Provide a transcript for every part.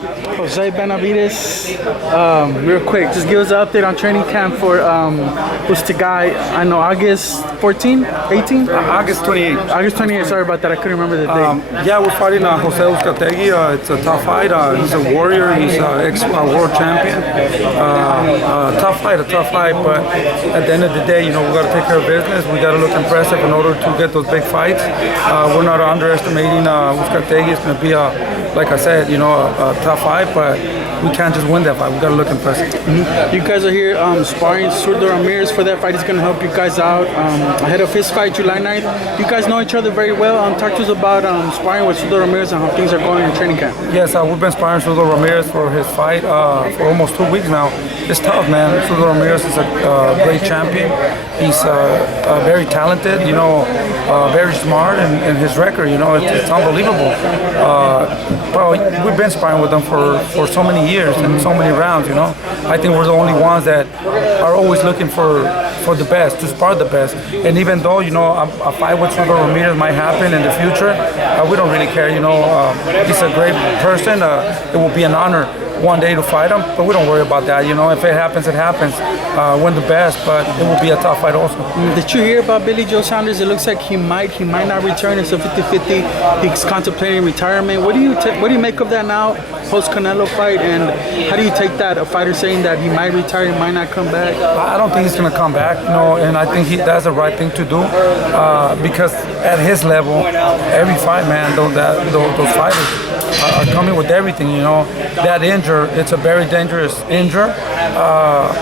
Jose Benavidez, real quick, just give us an update on training camp for who's the guy, I know, August 14, 18? August 28. August 28, sorry about that, I couldn't remember the date. Yeah, we're fighting Jose Uzcategui. It's a tough fight. He's a warrior, he's an ex-world champion. Tough fight, but at the end of the day, we got to take care of business. We got to look impressive in order to get those big fights. We're not underestimating Uzcategui. It's going to be like I said, a tough fight, but we can't just win that fight. We got to look impressive. Mm-hmm. You guys are here sparring Zurdo Ramirez for that fight. He's going to help you guys out ahead of his fight July 9th. You guys know each other very well. Talk to us about sparring with Zurdo Ramirez and how things are going in training camp. Yes, we've been sparring Zurdo Ramirez for his fight for almost 2 weeks now. It's tough, man. Zurdo Ramirez is a great champion. He's very talented, very smart, and his record, it's unbelievable. Well, we've been sparring with him for so many years and so many rounds, I think we're the only ones that are always looking for the best, to spar the best. And even though, a fight with Zurdo Ramirez might happen in the future, we don't really care, he's a great person. It will be an honor one day to fight him, but we don't worry about that. If it happens, it happens. We're the best, but it will be a tough fight also. Did you hear about Billy Joe Saunders? It looks like he might not return. It's a 50-50. He's contemplating retirement. What do you make of that now, post Canelo fight? And how do you take that? A fighter saying that he might retire, he might not come back. I don't think he's going to come back. And I think that's the right thing to do because at his level, every fight, man, those fighters are coming with everything, That injury, it's a very dangerous injury.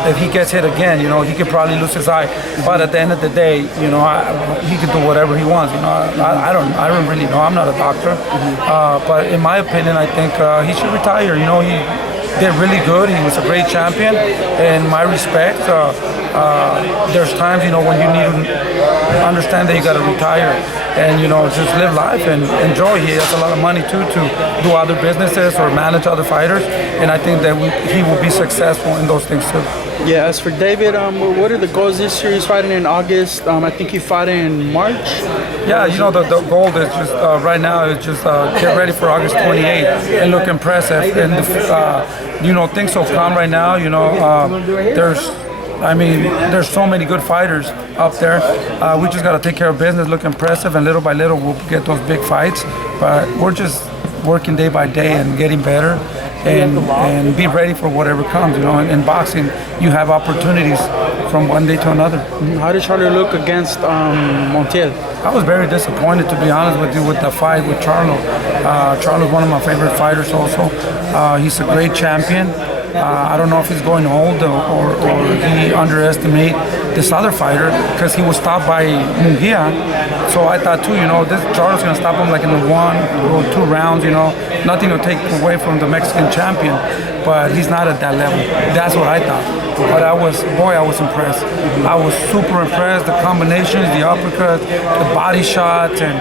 If he gets hit again, he could probably lose his eye. But at the end of the day, he can do whatever he wants. I don't really know. I'm not a doctor. But in my opinion, I think he should retire. He did really good. He was a great champion. And my respect, there's times, when you need to understand that you got to retire and, just live life and enjoy. He has a lot of money, too, to do other businesses or manage other fighters. And I think that he will be successful in those things, too. Yeah, as for David, what are the goals this year? He's fighting in August. I think he fought in March. Yeah, the goal is just right now is just get ready for August 28th and look impressive. And things will come right now. There's so many good fighters up there. We just got to take care of business, look impressive, and little by little we'll get those big fights. But we're just working day by day and getting better and be ready for whatever comes. In boxing, you have opportunities from one day to another. How did Charlo look against Montiel? I was very disappointed, to be honest with you, with the fight with Charlo. Charlo's one of my favorite fighters also. He's a great champion. I don't know if he's going old or he underestimated this other fighter because he was stopped by Munguia. So I thought too, this Charlo's going to stop him like in the 1 or 2 rounds, nothing to take away from the Mexican champion. But he's not at that level. That's what I thought. But I was impressed. I was super impressed. The combinations, the uppercuts, the body shots, and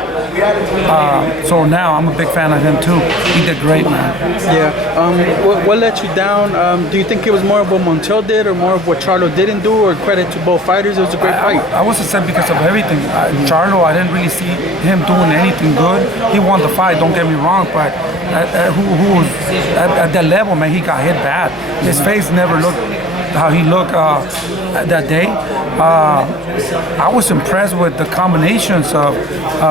so now I'm a big fan of him too. He did great, man. Yeah. What let you down? Do you think it was more of what Montiel did or more of what Charlo didn't do, or credit to both fighters? It was a great fight. I was upset because of everything. Charlo, I didn't really see him doing anything good. He won the fight, don't get me wrong, but at that level, man, he got hit bad. His face never looked how he looked that day. I was impressed with the combinations of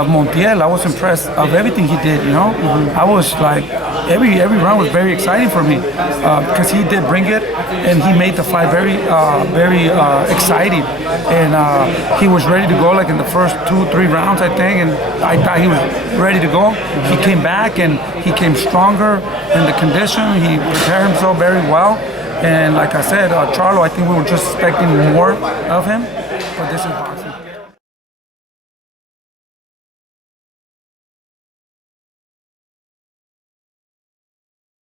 Montiel. I was impressed of everything he did, I was like, every round was very exciting for me because he did bring it and he made the fight very exciting. And he was ready to go like in the first 2-3 rounds, I think, and I thought he was ready to go. He came back and he came stronger in the condition. He prepared himself very well. And like I said, Charlo, I think we were just expecting more of him, but this is boxing.